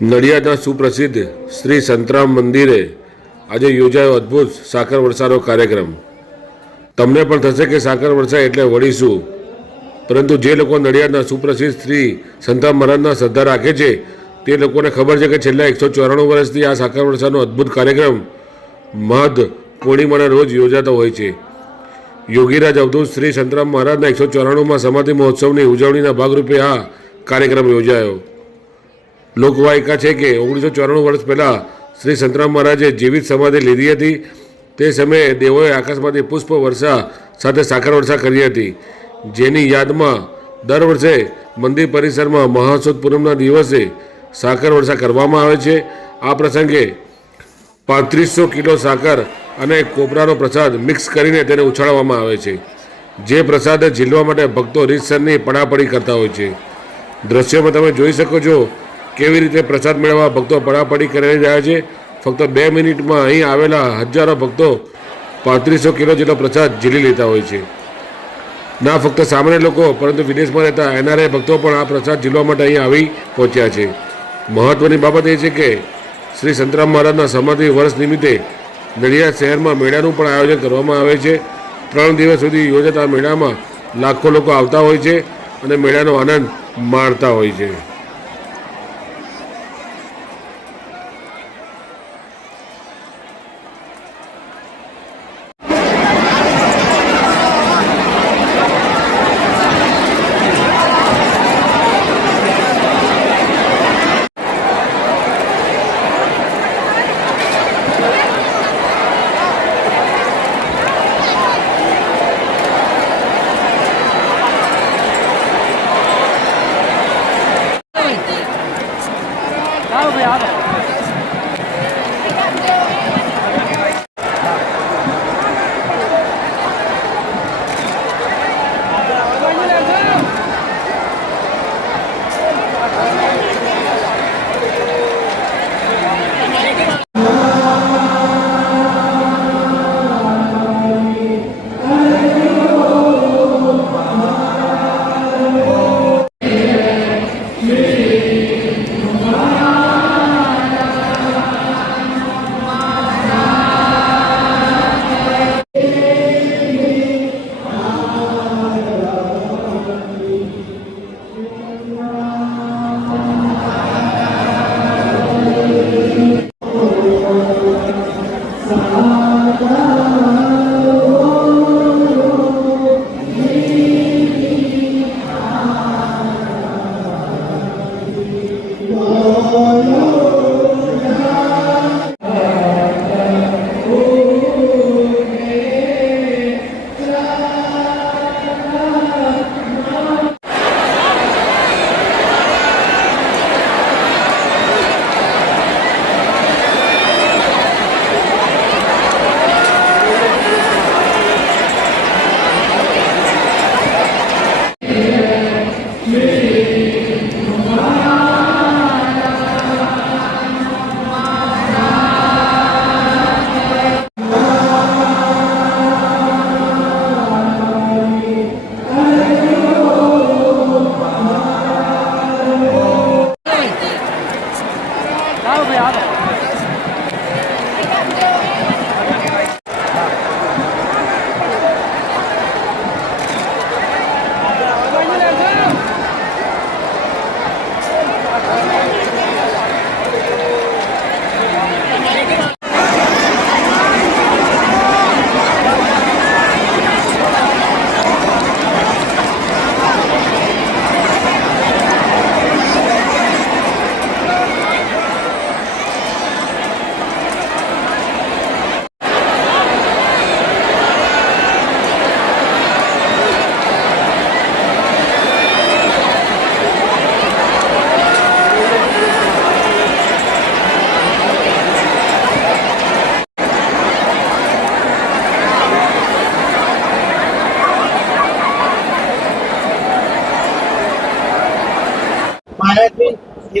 નડિયાદના સુપ્રસિદ્ધ શ્રી સંતરામ મંદિરે આજે યોજાયો અદ્ભુત સાકર વર્ષાનો કાર્યક્રમ. તમને પણ થશે કે સાકર વર્ષા એટલે વળીશું પરંતુ જે લોકો નડિયાદના સુપ્રસિદ્ધ શ્રી સંતરામ મહારાજના શ્રદ્ધા રાખે છે, તે લોકોને ખબર છે કે છેલ્લા એકસો ચોરાણું વર્ષથી આ સાકર વર્ષાનો અદ્ભુત કાર્યક્રમ મધ, પૂર્ણિમાના રોજ યોજાતો હોય છે. યોગીરાજ અવધૂત શ્રી સંતરામ મહારાજના એકસો ચોરાણુંમાં સમાધિ મહોત્સવની ઉજવણીના ભાગરૂપે આ કાર્યક્રમ યોજાયો. લોકવાયકા છે કે ઓગણીસો ચોરાણું વર્ષ પહેલાં શ્રી સંતરામ મહારાજે જીવિત સમાધિ લીધી હતી. તે સમયે દેવોએ આકાશમાંથી પુષ્પ વર્ષા સાથે સાકર વર્ષા કરી હતી. જેની યાદમાં દર વર્ષે મંદિર પરિસરમાં મહાસુદ પૂનમના દિવસે સાકર વર્ષા કરવામાં આવે છે. આ પ્રસંગે પાંત્રીસો કિલો સાકર અને કોપરાનો પ્રસાદ મિક્સ કરીને તેને ઉછાળવામાં આવે છે. જે પ્રસાદ ઝીલવા માટે ભક્તો રીતસરની પડાપડી કરતા હોય છે. દ્રશ્યમાં તમે જોઈ શકો છો કેવી રીતે પ્રસાદ મેળવવા ભક્તો પડાપડી કરી રહ્યા છે? ફક્ત બે મિનિટમાં અહીં આવેલા હજારો ભક્તો પાંત્રીસો કિલો જેટલો પ્રસાદ ઝીલી લેતા હોય છે. ના, ફક્ત સામાન્ય લોકો, પરંતુ વિદેશમાં રહેતા એનઆરઆઈ ભક્તો પણ આ પ્રસાદ ઝીલવા માટે અહીં આવી પહોંચ્યા છે. મહત્વની બાબત એ છે કે શ્રી સંતરામ મહારાજના સમાધિ વર્ષ નિમિત્તે નડિયાદ શહેરમાં મેળાનું પણ આયોજન કરવામાં આવે છે. ત્રણ દિવસ સુધી યોજાતા મેળામાં લાખો લોકો આવતા હોય છે અને મેળાનો આનંદ માણતા હોય છે.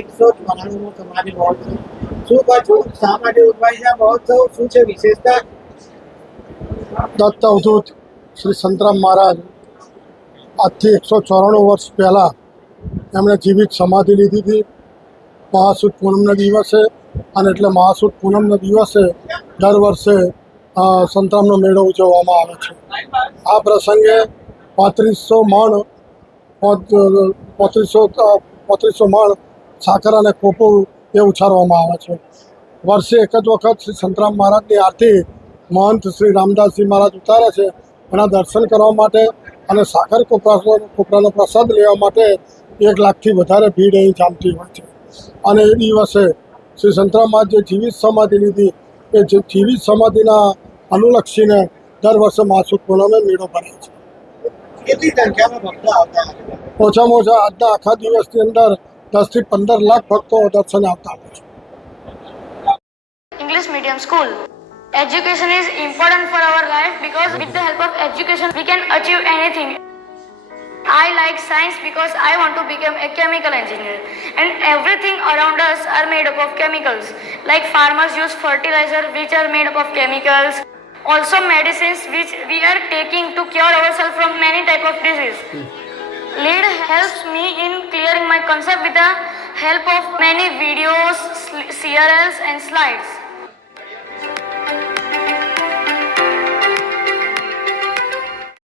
એકસો ચોરાણું સમાધિ મહોત્સવ શું કહો શા માટે ઉજવાય મહોત્સવ? શું છે વિશેષતા? દત્ત અવધૂત શ્રી સંતરામ મહારાજ આજથી એકસો ચોરાણું વર્ષ પહેલાં એમણે જીવિત સમાધિ લીધી હતી. મહાસુદ પૂનમના દિવસે અને એટલે મહાસુદ પૂનમના દિવસે દર વર્ષે સંતરામનો મેળો ઉજવવામાં આવે છે. આ પ્રસંગે પાંત્રીસો મણ, પોત્રીસો પોત્રીસો મણ સાકર અને કોપું એ ઉછારવામાં આવે છે. વર્ષે એક જ વખત શ્રી સંતરામ મહારાજની આરતી મહંત શ્રી રામદાસજી મહારાજ ઉતારે છે. એના દર્શન કરવા માટે અને સાકર કોપરા કોપરાનો પ્રસાદ લેવા માટે એક લાખથી વધારે ભીડ અહીં જામતી હોય છે. અને એ દિવસે શ્રી સંતરામ મહારાજ જે જીવિત સમાધિ લીધી એ જે જીવિત સમાધિના અનુલક્ષીને દર વર્ષે માસુદ પૂનમે મેળો ભરાય છે? ઓછામાં ઓછા આજના આખા દિવસની અંદર દસથી પંદર લાખ ભક્તો દર્શને આવતા હોય છે English medium school. Education is important for our life because with the help of education we can achieve anything. I like science because I want to become a chemical engineer and everything around us are made up of chemicals like farmers use fertilizer which are made up of chemicals also medicines which we are taking to cure ourselves from many type of disease helps me in clearing my concept with the help of many videos crls and slides